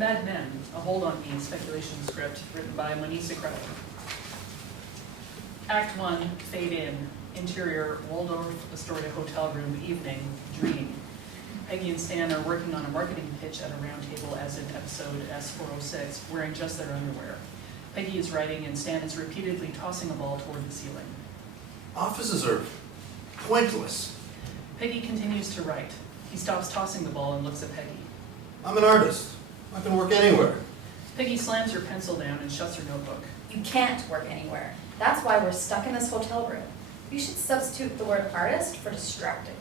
Mad Men, a Hold on Me speculation script written by Monisa Credit. Act 1, fade in. Interior, Waldorf Astoria hotel room, evening, dream. Peggy and Stan are working on a marketing pitch at a round table as in episode S406, wearing just their underwear. Peggy is writing and Stan is repeatedly tossing a ball toward the ceiling. Offices are pointless. Peggy continues to write. He stops tossing the ball and looks at Peggy. I'm an artist. I can work anywhere. Peggy slams her pencil down and shuts her notebook. You can't work anywhere. That's why we're stuck in this hotel room. You should substitute the word artist for distracted.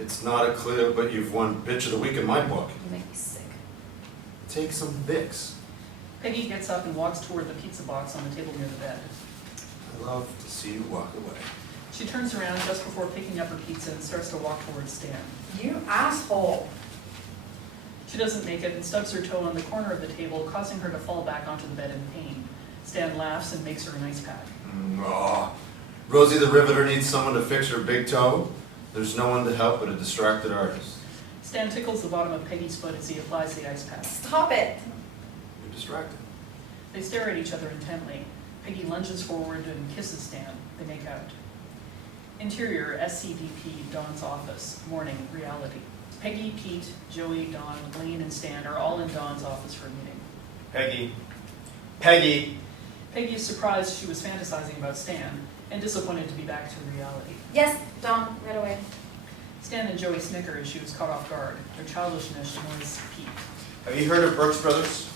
It's not a CLEO, but you've won Bitch of the Week in my book. You make me sick. Take some Vicks. Peggy gets up and walks toward the pizza box on the table near the bed. I love to see you walk away. She turns around just before picking up her pizza and starts to walk towards Stan. You asshole. She doesn't make it and stubs her toe on the corner of the table, causing her to fall back onto the bed in pain. Stan laughs and makes her an ice pack. Aw. Rosie the Riveter needs someone to fix her big toe. There's no one to help but a distracted artist. Stan tickles the bottom of Peggy's foot as he applies the ice pack. Stop it. You're distracted. They stare at each other intently. Peggy lunges forward and kisses Stan. They make out. Interior, SCDP, Dawn's office. Morning, reality. Peggy, Pete, Joey, Dawn, Lynn, and Stan are all in Dawn's office for a meeting. Peggy. Peggy! Peggy is surprised she was fantasizing about Stan, and disappointed to be back to reality. Yes, Dawn, right away. Stan and Joey snicker as she was caught off guard. Their childishness annoys Pete. Have you heard of Brooks Brothers?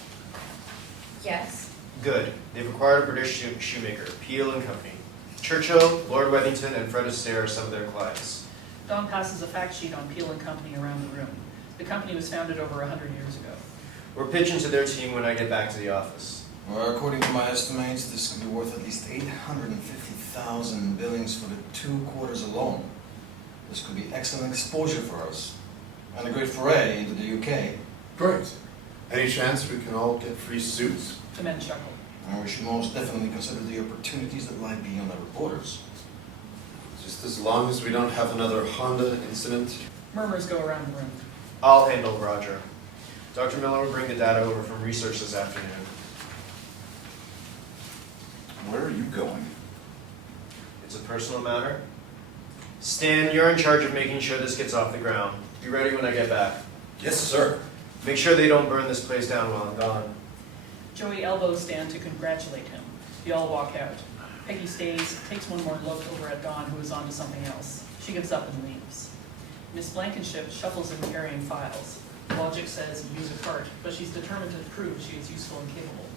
Yes. Good. They've acquired a British shoemaker, Peel and Company. Churchill, Lord Wethington, and Fred Astaire are some of their clients. Dawn passes a fact sheet on Peel and Company around the room. The company was founded over 100 years ago. We're pitching to their team when I get back to the office. Well, according to my estimates, this could be worth at least 850,000 in billings for the 2 quarters alone. This could be excellent exposure for us, and a great foray into the UK. Great. Any chance we can all get free suits? The men chuckle. And we should most definitely consider the opportunities that lie beyond our borders. Just as long as we don't have another Honda incident. Murmurs go around the room. I'll handle Roger. Dr. Miller will bring the data over from research this afternoon. Where are you going? It's a personal matter. Stan, you're in charge of making sure this gets off the ground. Be ready when I get back. Yes, sir. Make sure they don't burn this place down while I'm gone. Joey elbows Stan to congratulate him. They all walk out. Peggy stays, takes one more look over at Dawn, who is on to something else. She gives up and leaves. Miss Blankenship shuffles in carrying files. Logic says use a cart, but she's determined to prove she is useful and capable.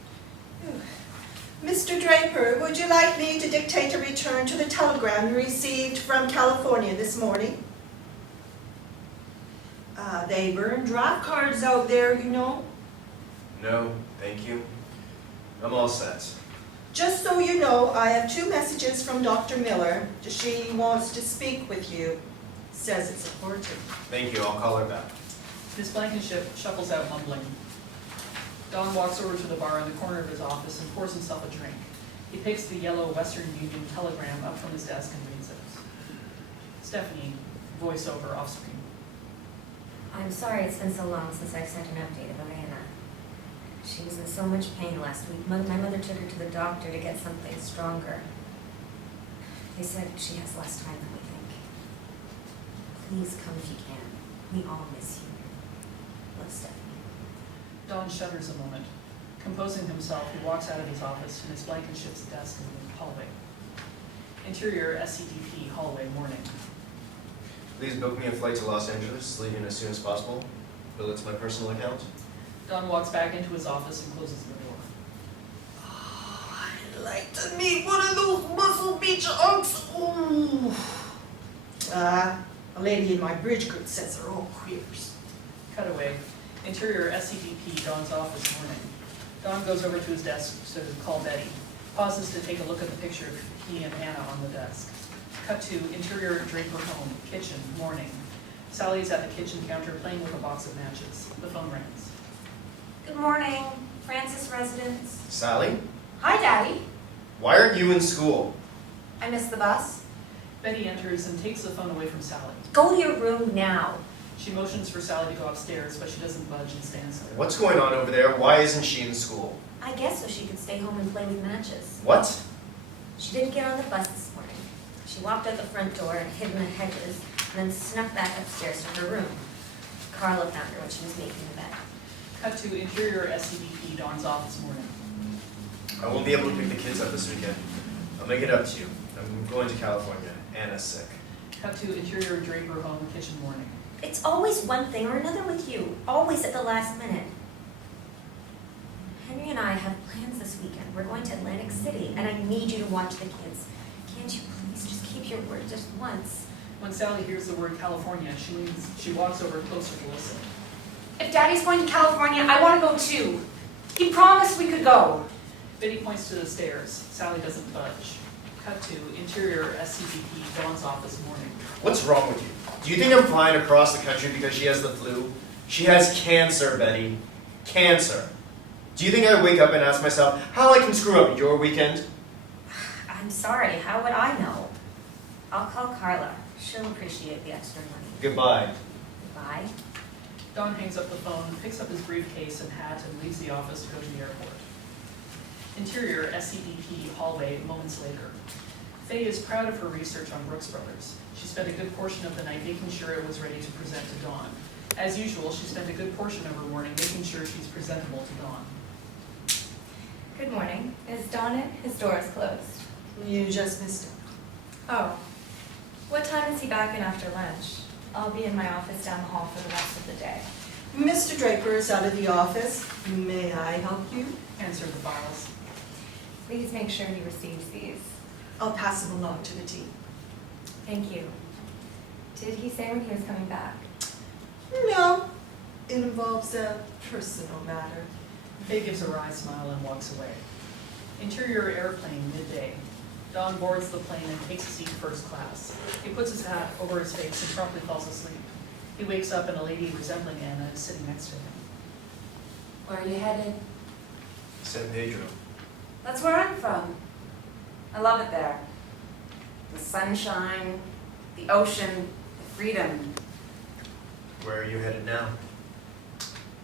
Mr. Draper, would you like me to dictate a return to the telegram you received from California this morning? They burn draft cards out there, you know. No, thank you. I'm all set. Just so you know, I have 2 messages from Dr. Miller. She wants to speak with you. Says it's important. Thank you, I'll call her back. Miss Blankenship shuffles out mumbling. Don walks over to the bar in the corner of his office and pours himself a drink. He picks the yellow Western Union telegram up from his desk and reads it. Stephanie, voiceover off screen. I'm sorry it's been so long since I've sent an update about Anna. She was in so much pain last week. My mother took her to the doctor to get something stronger. They said she has less time than we think. Please come if you can. We all miss you. Love, Stephanie. Don shudders a moment. Composing himself, he walks out of his office to Miss Blankenship's desk in the hallway. Interior SCDP hallway morning. Please book me a flight to Los Angeles, leaving as soon as possible. Bill it to my personal account. Don walks back into his office and closes the door. Oh, I'd like to meet one of those Muscle Beach unks. Ooh. A lady in my bridge group says they're all queers. Cutaway. Interior SCDP Don's office morning. Don goes over to his desk to call Betty. Pauses to take a look at the picture of he and Anna on the desk. Cut to interior Draper home, kitchen, morning. Sally's at the kitchen counter playing with a box of matches. The phone rings. Good morning, Francis residence. Sally? Hi, Daddy. Why aren't you in school? I missed the bus. Betty enters and takes the phone away from Sally. Go to your room now. She motions for Sally to go upstairs, but she doesn't budge and stands there. What's going on over there? Why isn't she in school? I guess so she could stay home and play with matches. What? She didn't get on the bus this morning. She walked out the front door and hid in the hedges, and then snuck back upstairs to her room. Carla found her when she was making the bed. Cut to interior SCDP Dawn's office morning. I won't be able to pick the kids up this weekend. I'll make it up to you. I'm going to California. Anna's sick. Cut to interior Draper home kitchen morning. It's always one thing or another with you, always at the last minute. Henry and I have plans this weekend. We're going to Atlantic City, and I need you to watch the kids. Can't you please just keep your word just once? When Sally hears the word California, she walks over closer to listen. If Daddy's going to California, I want to go too. He promised we could go. Biddy points to the stairs. Sally doesn't budge. Cut to interior SCDP Dawn's office morning. What's wrong with you? Do you think I'm flying across the country because she has the flu? She has cancer, Betty. Cancer. Do you think I wake up and ask myself how I can screw up your weekend? I'm sorry, how would I know? I'll call Carla. She'll appreciate the extra money. Goodbye. Goodbye. Don hangs up the phone, picks up his briefcase and hat, and leaves the office to go to the airport. Interior SCDP hallway moments later. Faye is proud of her research on Brooks Brothers. She spent a good portion of the night making sure it was ready to present to Dawn. As usual, she spent a good portion of her morning making sure she's presentable to Dawn. Good morning. Is Dawn in? His door is closed. You just missed it. Oh. What time is he back in after lunch? I'll be in my office down the hall for the rest of the day. Mr. Draper is out of the office. May I help you? Answer the files. Please make sure he receives these. I'll pass them along to the team. Thank you. Did he say when he was coming back? No, it involves a personal matter. Faye gives a wry smile and walks away. Interior airplane midday. Don boards the plane and takes a seat first class. He puts his hat over his face and promptly falls asleep. He wakes up and a lady resembling Anna is sitting next to him. Where are you headed? San Pedro. That's where I'm from. I love it there. The sunshine, the ocean, the freedom. Where are you headed now?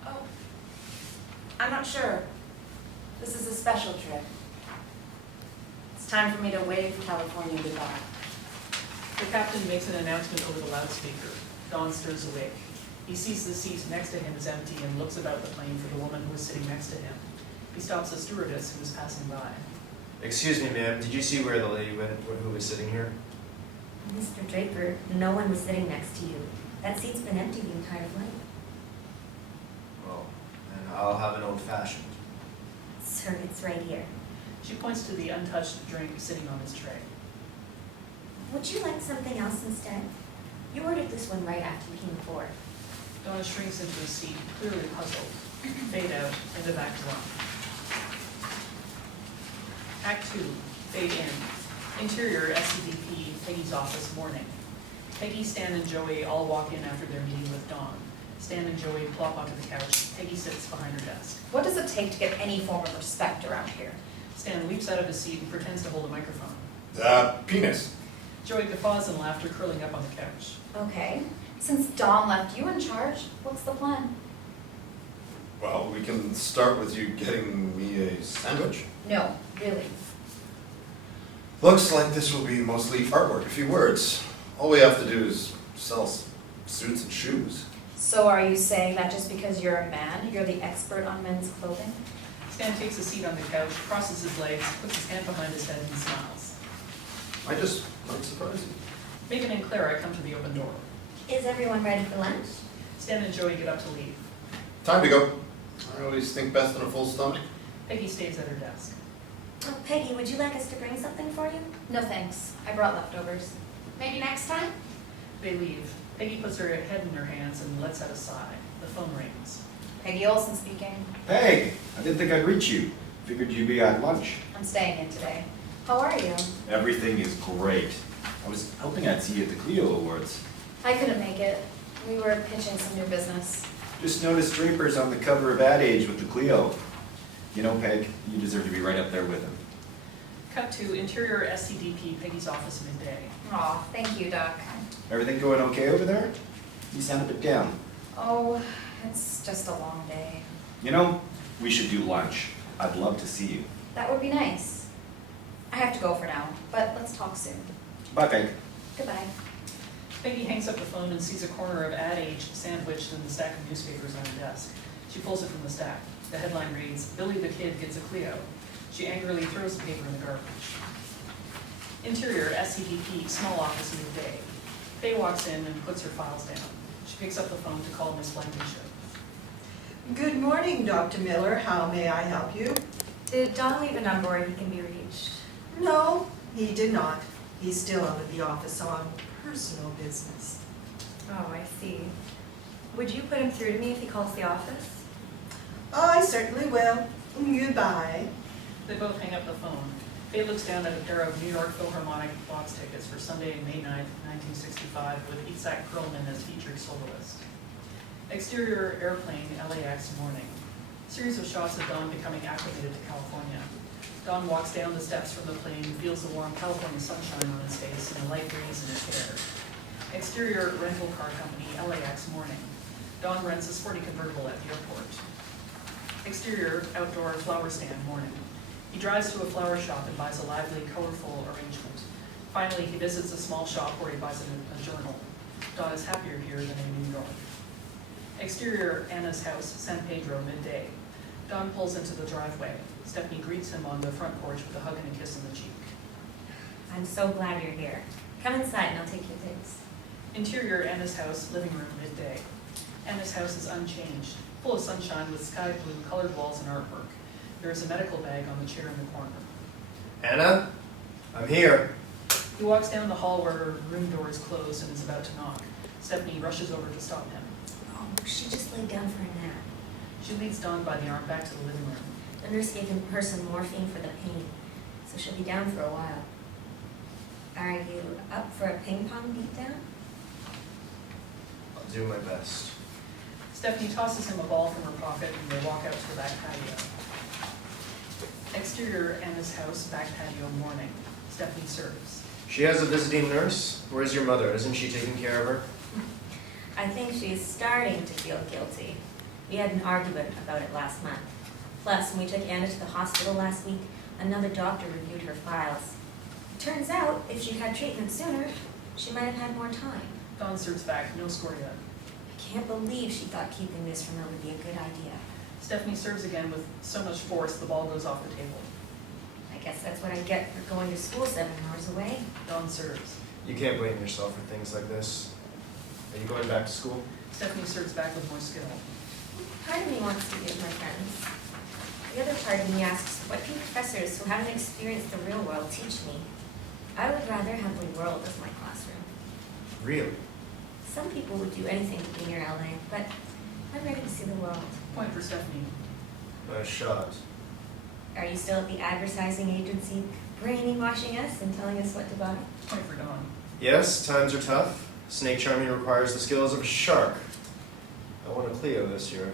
Oh, I'm not sure. This is a special trip. It's time for me to wave California goodbye. The captain makes an announcement over the loudspeaker. Don stirs awake. He sees the seat next to him is empty and looks about the plane for the woman who is sitting next to him. He stops a stewardess who is passing by. Excuse me, ma'am. Did you see where the lady went who was sitting here? Mr. Draper, no one was sitting next to you. That seat's been empty the entire flight. Well, then I'll have an old-fashioned. Sir, it's right here. She points to the untouched drink sitting on his tray. Would you like something else instead? You ordered this one right after you came aboard. Donna shrinks into a seat, clearly puzzled. Fade out, end of Act 1. Act 2, fade in. Interior SCDP, Peggy's office morning. Peggy, Stan, and Joey all walk in after their meeting with Dawn. Stan and Joey plop onto the couch. Peggy sits behind her desk. What does it take to get any form of respect around here? Stan leaps out of his seat and pretends to hold a microphone. Penis. Joey guffaws in laughter, curling up on the couch. Okay. Since Dawn left you in charge, what's the plan? Well, we can start with you getting me a sandwich. No, really. Looks like this will be mostly artwork, a few words. All we have to do is sell suits and shoes. So are you saying that just because you're a man, you're the expert on men's clothing? Stan takes a seat on the couch, crosses his legs, puts his hand behind his head and smiles. I just might surprise you. Megan and Clara come to the open door. Is everyone ready for lunch? Stan and Joey get up to leave. Time to go. I always think best on a full stomach. Peggy stays at her desk. Oh, Peggy, would you like us to bring something for you? No thanks. I brought leftovers. Maybe next time? They leave. Peggy puts her head in her hands and lets out a sigh. The phone rings. Peggy Olson speaking. Peg, I didn't think I'd reach you. Figured you'd be at lunch. I'm staying in today. How are you? Everything is great. I was hoping I'd see you at the CLEO Awards. I couldn't make it. We were pitching some new business. Just noticed Draper's on the cover of Ad Age with the CLEO. You know, Peg, you deserve to be right up there with him. Cut to interior SCDP, Peggy's office midday. Aw, thank you, Doc. Everything going okay over there? You sound a bit down. Oh, it's just a long day. You know, we should do lunch. I'd love to see you. That would be nice. I have to go for now, but let's talk soon. Bye, Peg. Goodbye. Peggy hangs up the phone and sees a corner of Ad Age sandwiched in the stack of newspapers on her desk. She pulls it from the stack. The headline reads, "Billy the Kid gets a CLEO." She angrily throws the paper in the garbage. Interior, SCDP, small office, midday. Faye walks in and puts her files down. She picks up the phone to call Miss Blankenship. Good morning, Dr. Miller. How may I help you? Did Don leave a number where he can be reached? No, he did not. He's still out of the office on personal business. Oh, I see. Would you put him through to me if he calls the office? I certainly will. Goodbye. They both hang up the phone. Faye looks down at a pair of New York Philharmonic box tickets for Sunday, May 9th, 1965, with Itzhak Perlman as featured soloist. Exterior airplane, LAX morning. Series of shots of Don becoming acclimated to California. Don walks down the steps from the plane and feels the warm California sunshine on his face and a light breeze in his hair. Exterior rental car company, LAX morning. Don rents a sporty convertible at the airport. Exterior outdoor flower stand morning. He drives to a flower shop and buys a lively, colorful arrangement. Finally, he visits a small shop where he buys a journal. Don is happier here than in New York. Exterior Anna's house, San Pedro, midday. Don pulls into the driveway. Stephanie greets him on the front porch with a hug and a kiss on the cheek. I'm so glad you're here. Come inside and I'll take your things. Interior Anna's house, living room, midday. Anna's house is unchanged, full of sunshine with sky blue colored walls and artwork. There is a medical bag on the chair in the corner. Anna? I'm here. He walks down the hall where her room door is closed and is about to knock. Stephanie rushes over to stop him. Oh, she just laid down for a nap. She leads Don by the arm back to the living room. The nurse gave her some morphine for the pain, so she'll be down for a while. Are you up for a ping pong beatdown? I'll do my best. Stephanie tosses him a ball from her pocket and they walk out to the back patio. Exterior Anna's house, back patio, morning. Stephanie serves. She has a visiting nurse? Where's your mother? Isn't she taking care of her? I think she's starting to feel guilty. We had an argument about it last month. Plus, when we took Anna to the hospital last week, another doctor reviewed her files. Turns out, if she'd had treatment sooner, she might have had more time. Don serves back, no score yet. I can't believe she thought keeping this from her would be a good idea. Stephanie serves again with so much force the ball goes off the table. I guess that's what I get for going to school 7 hours away. Don serves. You can't blame yourself for things like this. Are you going back to school? Stephanie serves back with more skill. Part of me wants to be with my friends. The other part of me asks, what can professors who haven't experienced the real world teach me? I would rather have the world as my classroom. Really? Some people would do anything to be near LA, but I'm ready to see the world. Point for Stephanie. Nice shot. Are you still at the advertising agency brainwashing us and telling us what to buy? Point for Don. Yes, times are tough. Snake charming requires the skills of a shark. I won a CLEO this year.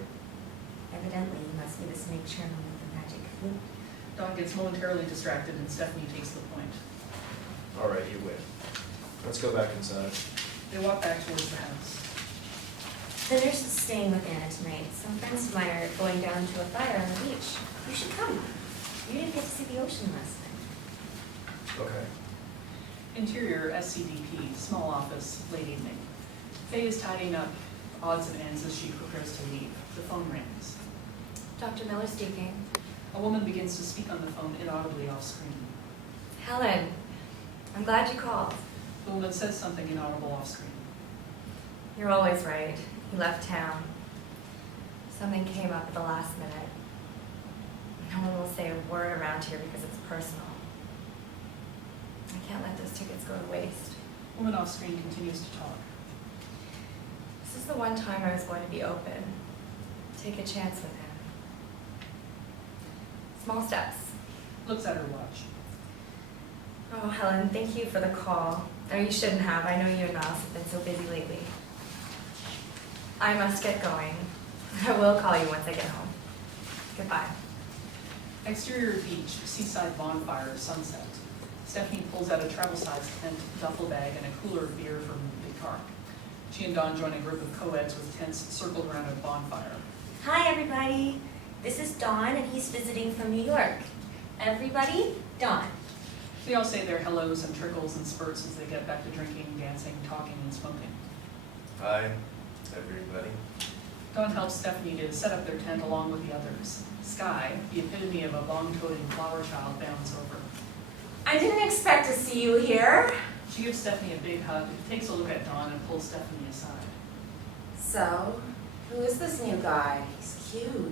Evidently, you must be the snake charmer with the magic flute. Don gets momentarily distracted and Stephanie takes the point. All right, you win. Let's go back inside. They walk back towards the house. The nurse is staying with Anna tonight. Some friends of mine are going down to a fire on the beach. You should come. You didn't get to see the ocean last night. Okay. Interior SCDP, small office, late evening. Faye is tidying up odds and ends as she prepares to leave. The phone rings. Dr. Miller speaking. A woman begins to speak on the phone inaudibly off screen. Helen, I'm glad you called. The woman says something inaudible off screen. You're always right. He left town. Something came up at the last minute. No one will say a word around here because it's personal. I can't let those tickets go to waste. Woman off screen continues to talk. This is the one time I was going to be open. Take a chance with him. Small steps. Looks at her watch. Oh, Helen, thank you for the call. Or you shouldn't have. I know you and Miles have been so busy lately. I must get going. I will call you once I get home. Goodbye. Exterior beach, seaside bonfire, sunset. Stephanie pulls out a travel-sized tent, duffel bag, and a cooler of beer from the car. She and Don join a group of co-eds with tents circled around a bonfire. Hi, everybody. This is Don, and he's visiting from New York. Everybody, Don. They all say their hellos and trickles and spurts as they get back to drinking, dancing, talking, and smoking. Hi, everybody. Don helps Stephanie to set up their tent along with the others. Sky, the epitome of a long-toting flower child, bounds over. I didn't expect to see you here. She gives Stephanie a big hug, takes a look at Don, and pulls Stephanie aside. So, who is this new guy? He's cute.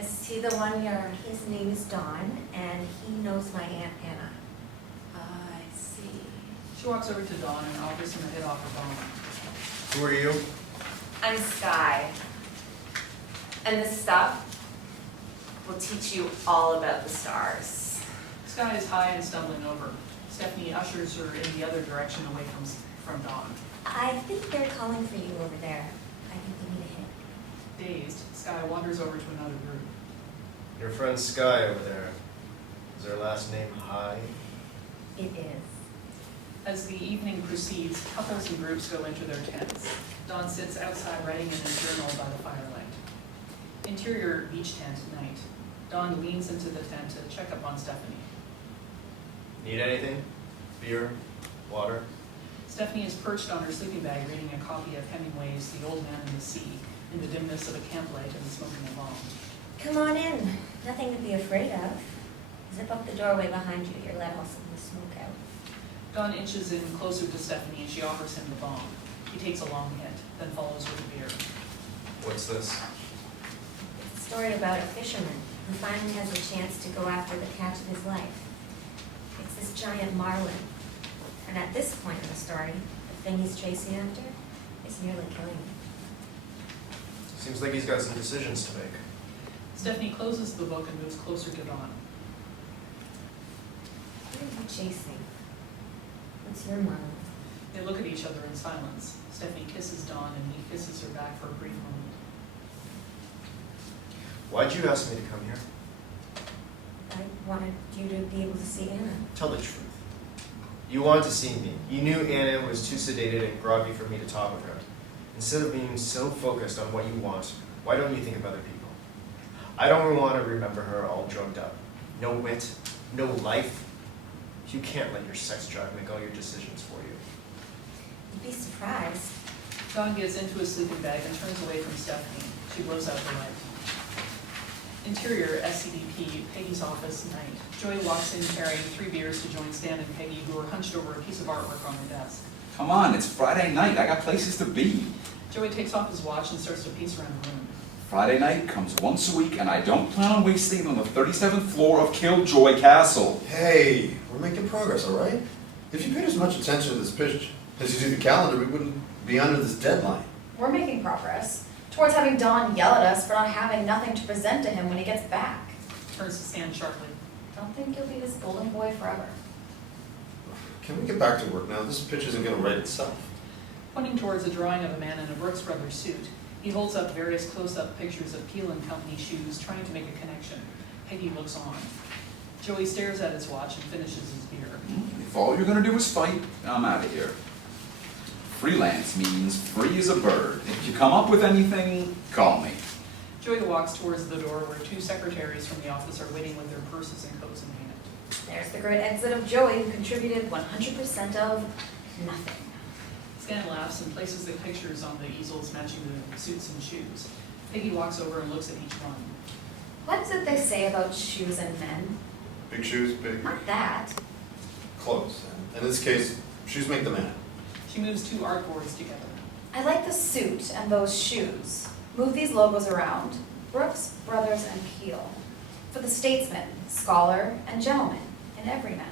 Is he the one you're... His name is Don, and he knows my Aunt Anna. I see. She walks over to Don and offers him a hit off her bomb. Who are you? I'm Sky. And this stuff will teach you all about the stars. Sky is high and stumbling over. Stephanie ushers her in the other direction away from Don. I think they're calling for you over there. I think they need a hit. Dazed, Sky wanders over to another group. Your friend Sky over there. Is her last name High? It is. As the evening proceeds, couples and groups go into their tents. Don sits outside writing in his journal by the firelight. Interior beach tent at night. Don leans into the tent to check up on Stephanie. Need anything? Beer? Water? Stephanie is perched on her sleeping bag reading a copy of Hemingway's The Old Man and the Sea in the dimness of a camp light and smoking a bomb. Come on in. Nothing to be afraid of. Zip up the doorway behind you. You're let all some of the smoke out. Don inches in closer to Stephanie and she offers him the bomb. He takes a long hit, then follows with a beer. What's this? It's a story about a fisherman who finally has a chance to go after the catch of his life. It's this giant marlin. And at this point in the story, the thing he's chasing after is nearly killing him. Seems like he's got some decisions to make. Stephanie closes the book and moves closer to Don. What are you chasing? What's your marlin? They look at each other in silence. Stephanie kisses Don and he kisses her back for a brief moment. Why'd you ask me to come here? I wanted you to be able to see Anna. Tell the truth. You wanted to see me. You knew Anna was too sedated and groggy for me to talk with her. Instead of being so focused on what you want, why don't you think of other people? I don't want to remember her all drugged up. No wit, no life. You can't let your sex drive make all your decisions for you. You'd be surprised. Don gets into his sleeping bag and turns away from Stephanie. She blows out the light. Interior SCDP, Peggy's office, night. Joy walks in carrying 3 beers to join Stan and Peggy, who are hunched over a piece of artwork on their desk. Come on, it's Friday night. I got places to be. Joey takes off his watch and starts to pace around the room. Friday night comes once a week, and I don't plan on wasting it on the 37th floor of Killjoy Castle. Hey, we're making progress, all right? If you paid as much attention to this pitch as you do the calendar, we wouldn't be under this deadline. We're making progress towards having Don yell at us for not having nothing to present to him when he gets back. Turns to Stan sharply. Don't think you'll be his golden boy forever. Can we get back to work now? This pitch isn't going to write itself. Pointing towards a drawing of a man in a Brooks Brothers suit, he holds up various close-up pictures of Peel & Company shoes, trying to make a connection. Peggy looks on. Joey stares at his watch and finishes his beer. If all you're gonna do is fight, I'm out of here. Freelance means free as a bird. If you come up with anything, call me. Joey walks towards the door where 2 secretaries from the office are waiting with their purses and coats in hand. There's the great exit of Joey, who contributed 100% of nothing. Stan laughs and places the pictures on the easels matching the suits and shoes. Peggy walks over and looks at each one. What did they say about shoes and men? Big shoes, big Not that. clothes. And in this case, shoes make the man. She moves 2 artboards together. I like the suit and those shoes. Move these logos around. Brooks, Brothers, and Peel. For the statesman, scholar, and gentleman, and every man.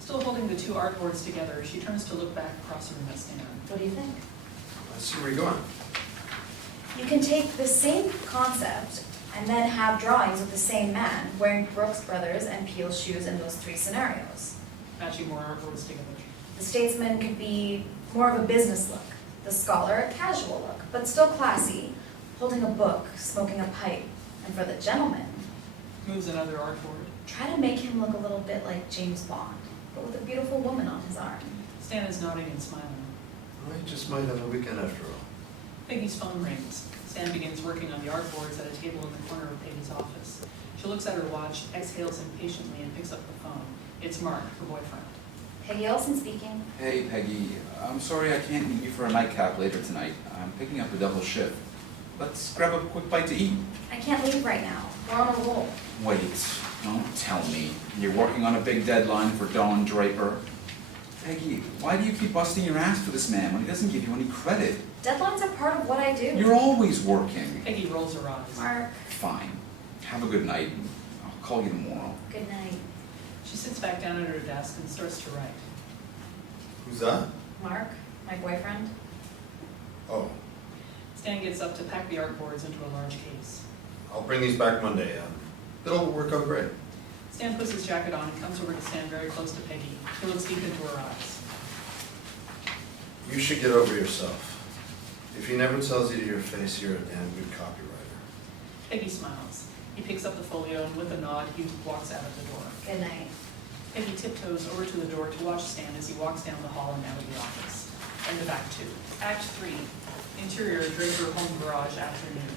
Still holding the 2 artboards together, she turns to look back across the room at Stan. What do you think? Let's see where you're going. You can take the same concept and then have drawings of the same man wearing Brooks Brothers and Peel shoes in those 3 scenarios. Matching more artboards together. The statesman could be more of a business look. The scholar, a casual look, but still classy, holding a book, smoking a pipe. And for the gentleman, Moves another artboard. try to make him look a little bit like James Bond, but with a beautiful woman on his arm. Stan is nodding and smiling. I just might have a weekend after all. Peggy's phone rings. Stan begins working on the artboards at a table in the corner of Peggy's office. She looks at her watch, exhales impatiently, and picks up the phone. It's Mark, her boyfriend. Peggy Olson speaking. Hey, Peggy. I'm sorry I can't meet you for a nightcap later tonight. I'm picking up a double shift. Let's grab a quick bite to eat. I can't leave right now. We're on a roll. Wait, don't tell me. You're working on a big deadline for Don Draper. Peggy, why do you keep busting your ass for this man when he doesn't give you any credit? Deadlines are part of what I do. You're always working. Peggy rolls her eyes. Mark, Fine. Have a good night. I'll call you tomorrow. good night. She sits back down at her desk and starts to write. Who's that? Mark, my boyfriend. Oh, Stan gets up to pack the artboards into a large case. I'll bring these back Monday. It'll work out great. Stan puts his jacket on and comes over to stand very close to Peggy. He looks deep into her eyes. You should get over yourself. If he never tells you to your face, you're a damn good copywriter. Peggy smiles. He picks up the folio and with a nod, he walks out of the door. Good night. Peggy tiptoes over to the door to watch Stan as he walks down the hall and out of the office. End of Act 2. Act 3. Interior Draper Home Garage afternoon.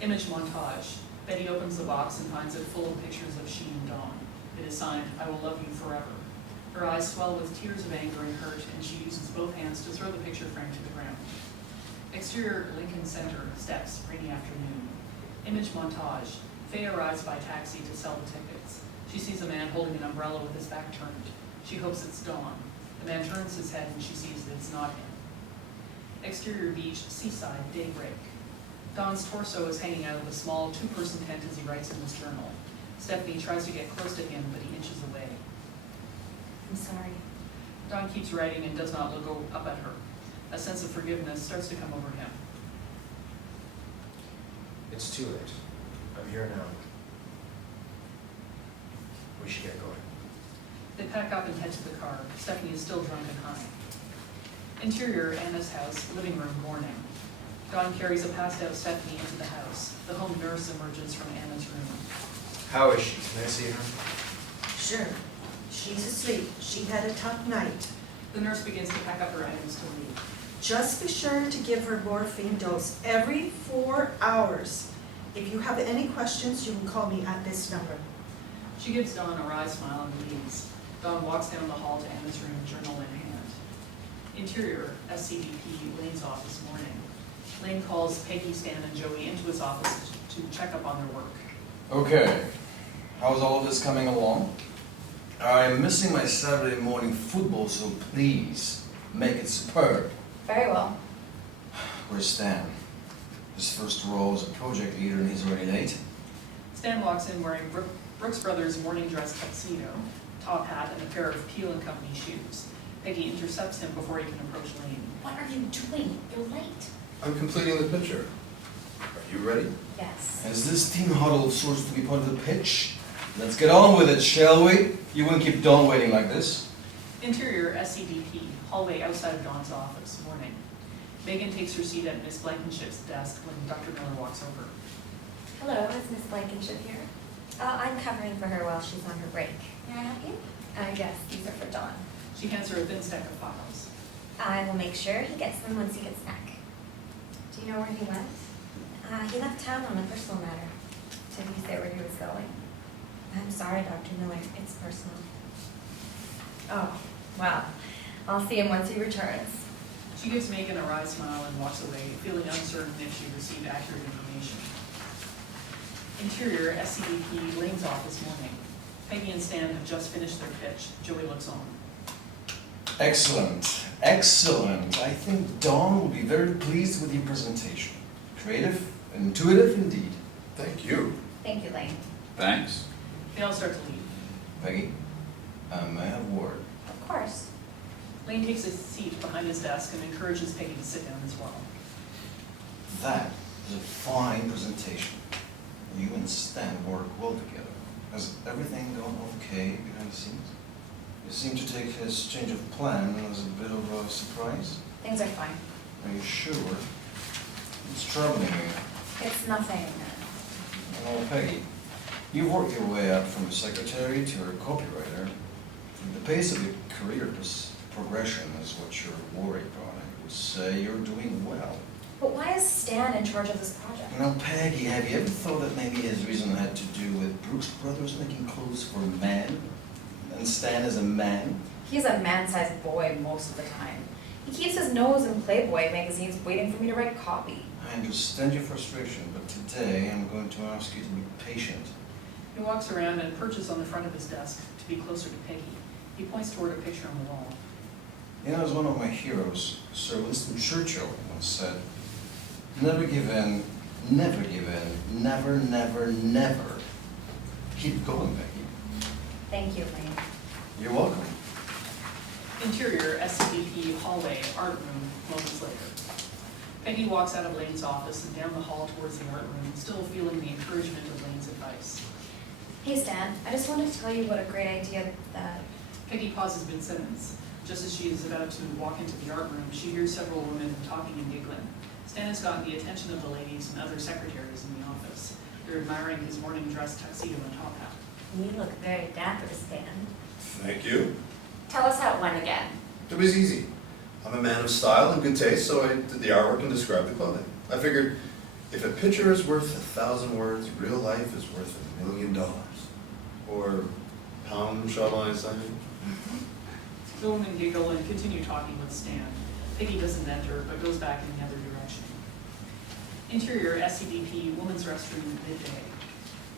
Image montage. Betty opens the box and finds it full of pictures of she and Dawn. It is signed, I will love you forever. Her eyes swell with tears of anger and hurt, and she uses both hands to throw the picture frame to the ground. Exterior Lincoln Center, steps, rainy afternoon. Image montage. FAYE arrives by taxi to sell the tickets. She sees a man holding an umbrella with his back turned. She hopes it's Dawn. The man turns his head and she sees that it's not him. Exterior beach, seaside, daybreak. Don's torso is hanging out of a small two-person tent as he writes in his journal. Stephanie tries to get close to him, but he inches away. I'm sorry. Don keeps writing and does not look up at her. A sense of forgiveness starts to come over him. It's too late. I'm here now. We should get going. They pack up and head to the car. Stephanie is still drunk and high. Interior, Anna's house, living room, morning. Don carries a passed-out Stephanie into the house. The home nurse emerges from Anna's room. How is she? Can I see her? Sure, she's asleep. She had a tough night. The nurse begins to pack up her items to leave. Just be sure to give her morphine dose every 4 hours. If you have any questions, you can call me at this number. She gives Dawn a wry smile and leaves. Dawn walks down the hall to Anna's room, journal in hand. Interior, SCDP, Lane's office, morning. Lane calls Peggy, Stan, and Joey into his office to check up on their work. Okay, how's all of this coming along? I'm missing my Saturday morning football, so please, make it superb. Very well. Where's Stan? His first role as a project leader and he's already late. Stan walks in wearing Brooks Brothers morning dress tuxedo, top hat, and a pair of Peel & Company shoes. Peggy intercepts him before he can approach Lane. What are you doing? You're late. I'm completing the picture. Are you ready? Yes. Is this team huddle of sorts to be part of the pitch? Let's get on with it, shall we? You wouldn't keep Dawn waiting like this. Interior, SCDP, hallway outside of Dawn's office, morning. Megan takes her seat at Miss Blankenship's desk when Dr. Miller walks over. Hello, is Miss Blankenship here? I'm covering for her while she's on her break. May I help you? Yes, these are for Dawn. She hands her a thin stack of files. I will make sure he gets them once he gets back. Do you know where he went? He left town on a personal matter. Did he say where he was going? I'm sorry, Dr. Miller, it's personal. Oh, well, I'll see him once he returns. She gives Megan a wry smile and walks away, feeling uncertain if she received accurate information. Interior, SCDP, Lane's office, morning. Peggy and Stan have just finished their pitch. Joey looks on. Excellent, excellent. I think Dawn will be very pleased with your presentation. Creative and intuitive indeed. Thank you. Thank you, Lane. Thanks. They all start to leave. Peggy, may I have a word? Of course. Lane takes a seat behind his desk and encourages Peggy to sit down as well. That is a fine presentation. You and Stan work well together. Has everything gone okay behind the scenes? You seem to take his change of plan as a bit of a surprise. Things are fine. Are you sure? What's troubling you? It's nothing. Well, Peggy, you've worked your way up from a secretary to a copywriter. The pace of your career progression is what you're worried about. I would say you're doing well. But why is Stan in charge of this project? Now, Peggy, have you ever thought that maybe his reason had to do with Brooks Brothers making clothes for men? And Stan is a man? He's a man-sized boy most of the time. He keeps his nose in Playboy magazines waiting for me to write copy. I understand your frustration, but today I'm going to ask you to be patient. He walks around and perches on the front of his desk to be closer to Peggy. He points toward a picture on the wall. You know, as one of my heroes, Sir Winston Churchill, once said, never give in, never give in, never, never, never. Keep going, Peggy. Thank you, Lynn. You're welcome. Interior SCDP hallway, art room, moments later. Peggy walks out of Lane's office and down the hall towards the art room, still feeling the encouragement of Lane's advice. Hey Stan, I just wanted to tell you what a great idea that... Peggy pauses mid-sentence. Just as she is about to walk into the art room, she hears several women talking and giggling. Stan has gotten the attention of the ladies and other secretaries in the office. They're admiring his morning dress tuxedo and top hat. You look very dapper, Stan. Thank you. Tell us how it went again. It was easy. I'm a man of style and good taste, so I did the artwork and described the clothing. I figured if a picture is worth 1,000 words, real life is worth $1 million. Or pound, shall I say? The women giggle and continue talking with Stan. Peggy doesn't enter, but goes back in the other direction. Interior SCDP woman's restroom midday.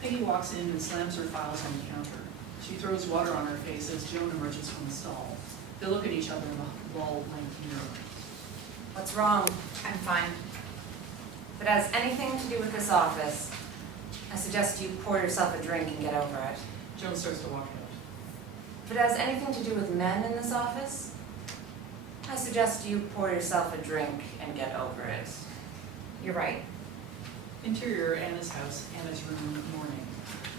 Peggy walks in and slams her files on the counter. She throws water on her face as JOAN emerges from the stall. They look at each other in the wall-length mirror. What's wrong? I'm fine. If it has anything to do with this office, I suggest you pour yourself a drink and get over it. JOAN starts to walk out. If it has anything to do with men in this office, I suggest you pour yourself a drink and get over it. You're right. Interior Anna's house, Anna's room, morning.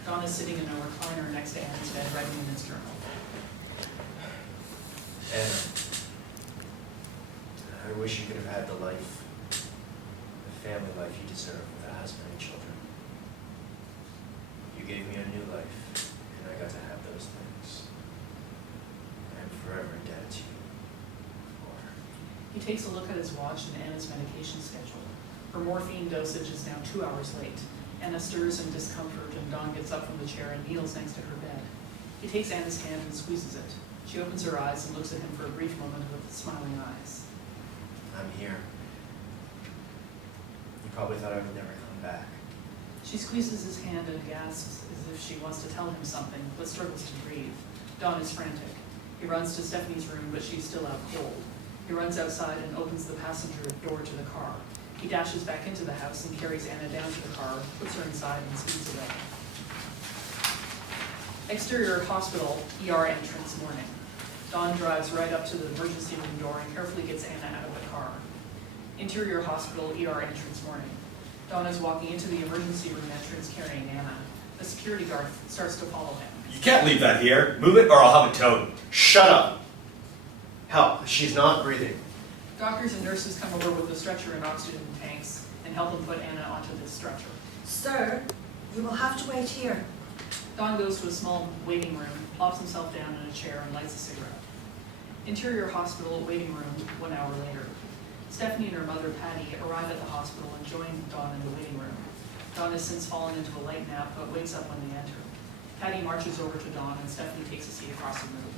Don is sitting in a recliner next to Anna's bed, writing in his journal. Anna, I wish you could have had the life, the family life you deserve with a husband and children. You gave me a new life, and I got to have those things. I'm forever indebted to you. He takes a look at his watch and Anna's medication schedule. Her morphine dosage is now 2 hours late. Anna stirs in discomfort, and Don gets up from the chair and kneels next to her bed. He takes Anna's hand and squeezes it. She opens her eyes and looks at him for a brief moment with smiling eyes. I'm here. You probably thought I would never come back. She squeezes his hand and gasps as if she wants to tell him something, but struggles to breathe. Don is frantic. He runs to Stephanie's room, but she's still out cold. He runs outside and opens the passenger door to the car. He dashes back into the house and carries Anna down to the car, puts her inside, and speeds away. Exterior hospital, ER entrance, morning. Don drives right up to the emergency room door and carefully gets Anna out of the car. Interior hospital, ER entrance, morning. Don is walking into the emergency room entrance carrying Anna. A security guard starts to follow him. You can't leave that here. Move it or I'll have it towed. Shut up! Help, she's not breathing. Doctors and nurses come over with a stretcher and oxygen tanks and help him put Anna onto this stretcher. Sir, you will have to wait here. Don goes to a small waiting room, plops himself down in a chair, and lights a cigarette. Interior hospital waiting room 1 hour later. Stephanie and her mother, Patty, arrive at the hospital and join Don in the waiting room. Don has since fallen into a light nap, but wakes up when they enter. Patty marches over to Don, and Stephanie takes a seat across the room.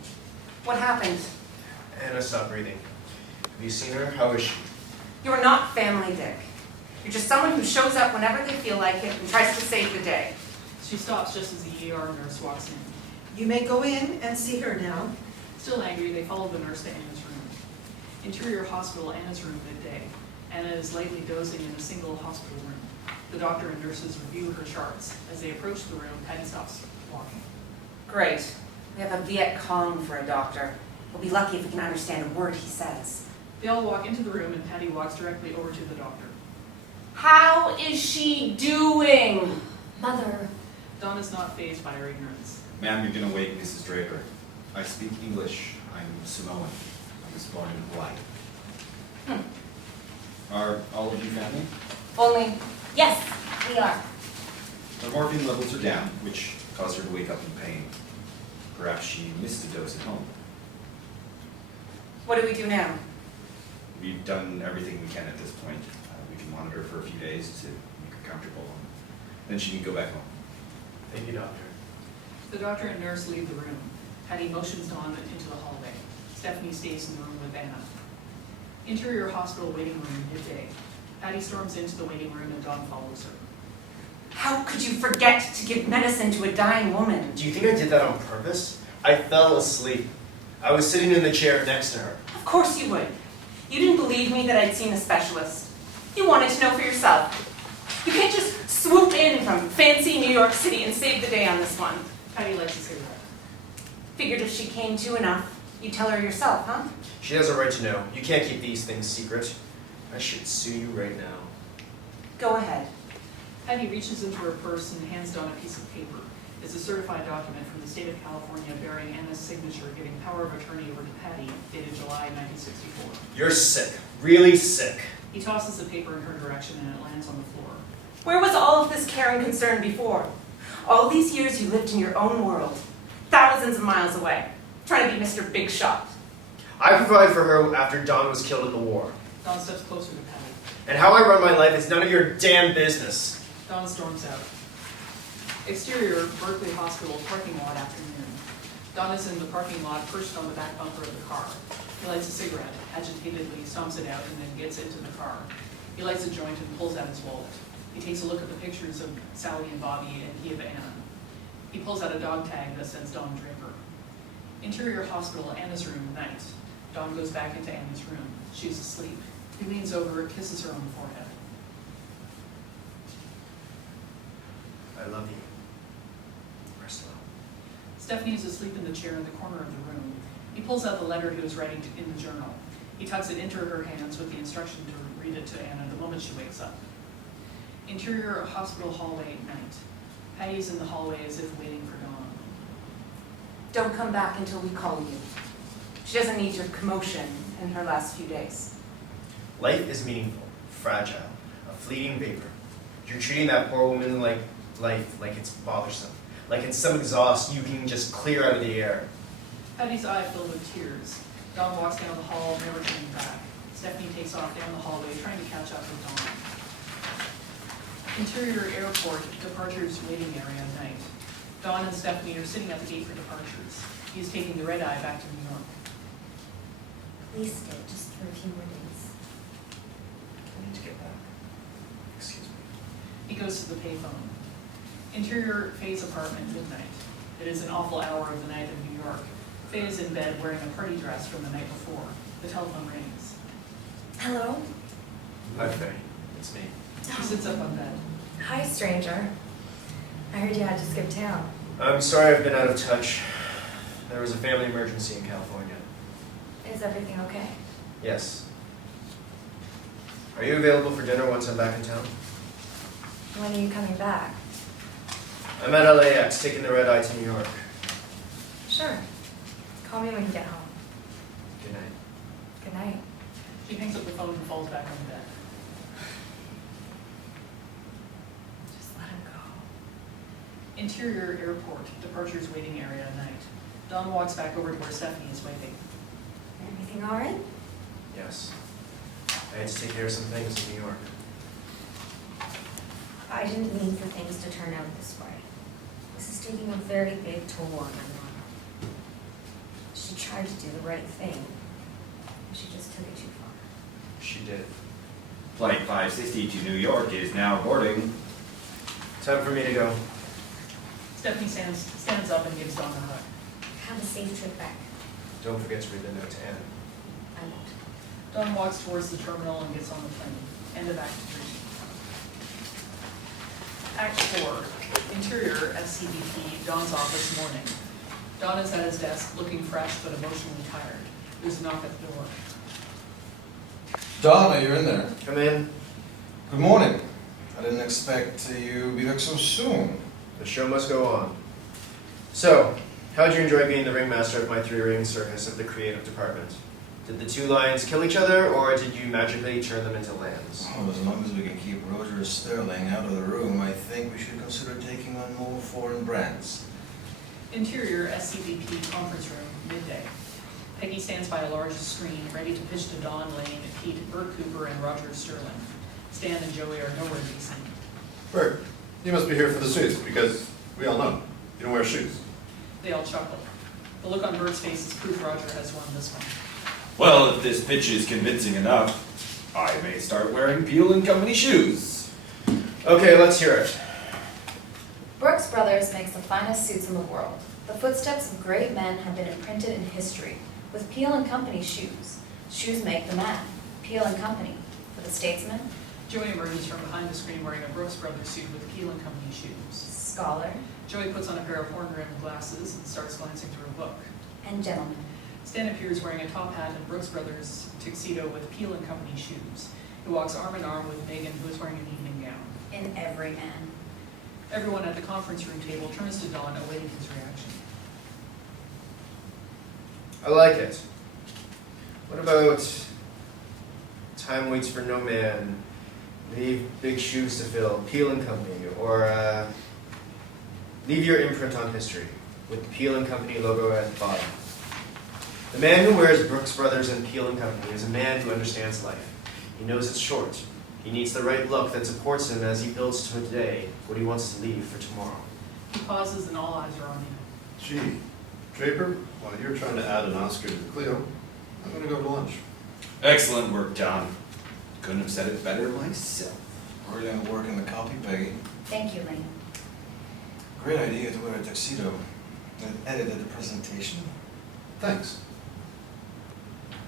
What happened? Anna stopped breathing. Have you seen her? How is she? You're not family, Dick. You're just someone who shows up whenever they feel like it and tries to save the day. She stops just as the ER nurse walks in. You may go in and see her now. Still angry, they follow the nurse to Anna's room. Interior hospital, Anna's room, midday. Anna is lightly dozing in a single hospital room. The doctor and nurses review her charts. As they approach the room, Patty stops walking. Great. We have a Viet Cong for a doctor. We'll be lucky if we can understand a word he says. They all walk into the room, and Patty walks directly over to the doctor. How is she doing? Mother. Don is not fazed by her ignorance. Ma'am, you're gonna wake Mrs. Draper. I speak English. I'm Samoan. I was born in Hawaii. Are all of you family? Only, Yes, we are. Her morphine levels are down, which caused her to wake up in pain. Perhaps she missed a dose at home. What do we do now? We've done everything we can at this point. We can monitor for a few days to make her comfortable. Then she can go back home. Thank you, doctor. The doctor and nurse leave the room. Patty motions Dawn into the hallway. Stephanie stays in the room with Anna. Interior hospital waiting room, midday. Patty storms into the waiting room and Dawn follows her. How could you forget to give medicine to a dying woman? Do you think I did that on purpose? I fell asleep. I was sitting in the chair next to her. Of course you would. You didn't believe me that I'd seen a specialist. You wanted to know for yourself. You can't just swoop in from fancy New York City and save the day on this one. Patty lights a cigarette. Figured if she came to enough, you'd tell her yourself, huh? She has a right to know. You can't keep these things secret. I should sue you right now. Go ahead. Patty reaches into her purse and hands Dawn a piece of paper. It's a certified document from the state of California bearing Anna's signature giving power of attorney over to Patty, dated July 1964. You're sick. Really sick. He tosses the paper in her direction and it lands on the floor. Where was all of this care and concern before? All these years you lived in your own world, thousands of miles away, trying to be Mr. Big Shot. I provided for her after Don was killed in the war. Dawn steps closer to Patty. And how I run my life is none of your damn business. Dawn storms out. Exterior, Berkeley Hospital parking lot afternoon. Dawn is in the parking lot, perched on the back bumper of the car. He lights a cigarette, agitatedly stomps it out, and then gets into the car. He lights a joint and pulls out his wallet. He takes a look at the pictures of Sally and Bobby and he of Anna. He pulls out a dog tag that says Don Draper. Interior hospital, Anna's room, night. Dawn goes back into Anna's room. She's asleep. He leans over, kisses her on the forehead. I love you. Rest well. Stephanie is asleep in the chair in the corner of the room. He pulls out the letter he was writing in the journal. He tucks it into her hands with the instruction to read it to Anna the moment she wakes up. Interior hospital hallway at night. Patty's in the hallway as if waiting for Dawn. Don't come back until we call you. She doesn't need your commotion in her last few days. Life is meaningful, fragile, a fleeting vapor. You're treating that poor woman like life, like it's bothersome, like it's some exhaust you can just clear out of the air. Patty's eye filled with tears. Dawn walks down the hall, never turning back. Stephanie takes off down the hallway, trying to catch up with Dawn. Interior airport, departures waiting area at night. Dawn and Stephanie are sitting at the gate for departures. He's taking the red eye back to New York. Please stay just for a few more days. I need to get back. Excuse me. He goes to the payphone. Interior FAYE's apartment, midnight. It is an awful hour of the night in New York. FAYE is in bed wearing a party dress from the night before. The telephone rings. Hello? Hi, Faye. It's me. She sits up on bed. Hi, stranger. I heard you had to skip town. I'm sorry I've been out of touch. There was a family emergency in California. Is everything okay? Yes. Are you available for dinner once I'm back in town? When are you coming back? I'm at LAX, taking the red eye to New York. Sure. Call me when you get home. Good night. Good night. She hangs up the phone and falls back on the bed. Just let him go. Interior airport, departures waiting area at night. Dawn walks back over to where Stephanie is waiting. Everything all right? Yes. I had to take care of some things in New York. I didn't mean for things to turn out this way. This is taking a very big toll on my mom. She tried to do the right thing. She just took it too far. She did. Flight 560 to New York is now boarding. Time for me to go. Stephanie stands up and gives Dawn a hug. Have a safe trip back. Don't forget to read the note to Anna. I won't. Dawn walks towards the terminal and gets on the plane. End of Act 3. Act 4. Interior, SCBP, Dawn's office, morning. Dawn is at his desk, looking fresh but emotionally tired. There's a knock at the door. Donna, you're in there. Come in. Good morning. I didn't expect you to be back so soon. The show must go on. So, how'd you enjoy being the ringmaster of my three-ring circus of the creative department? Did the two lions kill each other, or did you magically turn them into lambs? Well, as long as we can keep Roger Sterling out of the room, I think we should consider taking on more foreign brands. Interior, SCBP, conference room, midday. Peggy stands by a large screen, ready to pitch to Don, Lane, Pete, Bert Cooper, and Roger Sterling. Stan and Joey are nowhere to be seen. Bert, you must be here for the suits, because we all know you don't wear shoes. They all chuckle. The look on Bert's face is proof Roger has won this one. Well, if this pitch is convincing enough, I may start wearing Peel & Company shoes. Okay, let's hear it. Brooks Brothers makes the finest suits in the world. The footsteps of great men have been imprinted in history with Peel & Company shoes. Shoes make the man. Peel & Company. For the statesman, Joey emerges from behind the screen wearing a Brooks Brothers suit with Peel & Company shoes. scholar, Joey puts on a pair of horn-rimmed glasses and starts glancing through a book. and gentleman. Stan appears wearing a top hat and Brooks Brothers tuxedo with Peel & Company shoes. He walks arm in arm with Megan, who is wearing an evening gown. In every man. Everyone at the conference room table turns to Don, awaiting his reaction. I like it. What about time waits for no man, leave big shoes to fill, Peel & Company, or leave your imprint on history with the Peel & Company logo at the bottom. The man who wears Brooks Brothers and Peel & Company is a man who understands life. He knows it's short. He needs the right look that supports him as he builds to today what he wants to leave for tomorrow. He pauses and all eyes are on him. Gee, Draper, while you're trying to add an Oscar to the CLEO, I'm gonna go to lunch. Excellent work, Don. Couldn't have said it better myself. Brilliant work in the copy, Peggy. Thank you, Lynn. Great idea to wear a tuxedo and edited the presentation. Thanks.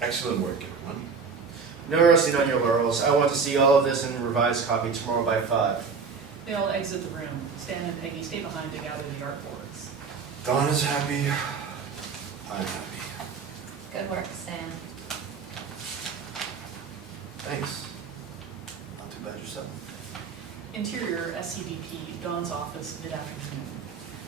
Excellent work, everyone. No resting on your laurels. I want to see all of this in revised copy tomorrow by 5. They all exit the room. Stan and Peggy stay behind to gather the artboards. Don is happy. I'm happy. Good work, Stan. Thanks. Not too bad yourself. Interior, SCDP, Don's office, mid-afternoon.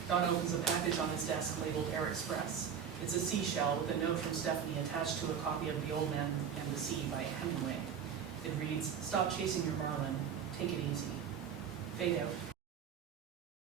Don opens a package on his desk labeled Air Express. It's a seashell with a note from Stephanie attached to a copy of The Old Man and the Sea by Hemingway. It reads, "Stop chasing your marlin. Take it easy." Fade out.